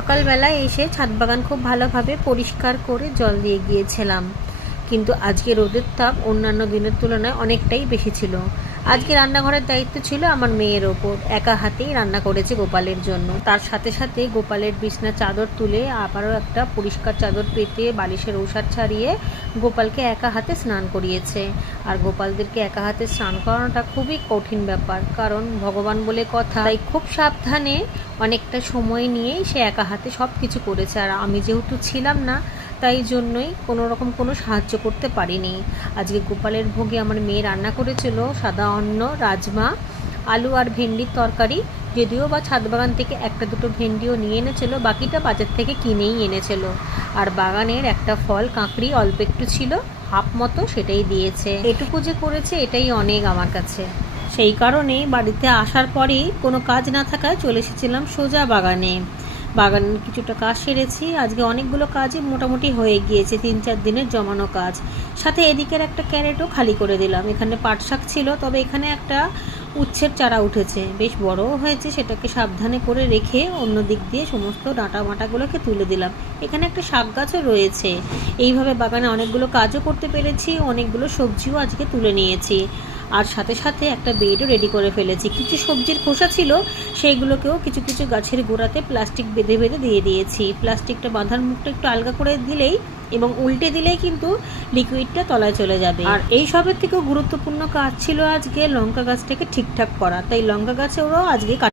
সকালবেলায় এসে ছাদ বাগান খুব ভালোভাবে পরিষ্কার করে জল দিয়ে গিয়েছিলাম, কিন্তু আজকে রোদের তাপ অন্যান্য দিনের তুলনায় অনেকটাই বেশি ছিল। আজকে রান্নাঘরের দায়িত্ব ছিল আমার মেয়ের ওপর। একা হাতেই রান্না করেছে গোপালের জন্য। তার সাথে সাথে গোপালের বিছনা চাদর তুলে আবারও একটা পরিষ্কার চাদর পেতে বালিশের ওষাধ ছাড়িয়ে গোপালকে একা হাতে স্নান করিয়েছে। আর গোপালদেরকে একা হাতে স্নান করানোটা খুবই কঠিন ব্যাপার, কারণ ভগবান বলে কথা, তাই খুব সাবধানে অনেকটা সময় নিয়েই সে একা হাতে সব কিছু করেছে। আর আমি যেহেতু ছিলাম না, তাই জন্যই কোনো রকম কোনো সাহায্য করতে পারিনি। আজকে গোপালের ভোগে আমার মেয়ে রান্না করেছিল সাদা অন্ন, রাজমা, আলু আর ভেন্ডির তরকারি। যদিও বা ছাদ বাগান থেকে একটা দুটো ভেন্ডিও নিয়ে এনেছিল, বাকিটা বাজার থেকে কিনেই এনেছিল। আর বাগানের একটা ফল কাঁকড়ি অল্প একটু ছিল, হাফ মতো, সেটাই দিয়েছে। এটুকু যে করেছে এটাই অনেক আমার কাছে। সেই কারণেই বাড়িতে আসার পরেই কোনো কাজ না থাকায় চলে এসেছিলাম সোজা বাগানে। বাগানের কিছুটা কাজ সেরেছি। আজকে অনেকগুলো কাজই মোটামুটি হয়ে গিয়েছে, 3-4 দিনের জমানো কাজ। সাথে এদিকের একটা ক্যারেটও খালি করে দিলাম। এখানে পাট শাক ছিল, তবে এখানে একটা উচ্ছের চারা উঠেছে, বেশ বড়ও হয়েছে। সেটাকে সাবধানে করে রেখে অন্য দিক দিয়ে সমস্ত ডাঁটা মাটাগুলোকে তুলে দিলাম। এখানে একটা শাক গাছও রয়েছে। এইভাবে বাগানে অনেকগুলো কাজও করতে পেরেছি, অনেকগুলো সবজিও আজকে তুলে নিয়েছি। আর সাথে সাথে একটা বেডও রেডি করে ফেলেছি। কিছু সবজির খোসা ছিল, সেইগুলোকেও কিছু কিছু গাছের গোড়াতে প্লাস্টিক বেঁধে বেঁধে দিয়ে দিয়েছি। প্লাস্টিকটা বাঁধার মুখটা একটু আলগা করে দিলেই এবং উল্টে দিলেই কিন্তু লিকুইডটা তলায় চলে যাবে। আর এই সবের থেকেও গুরুত্বপূর্ণ কাজ ছিল আজকে লঙ্কা গাছটাকে ঠিকঠাক করা, তাই লঙ্কা গাছেও আজকে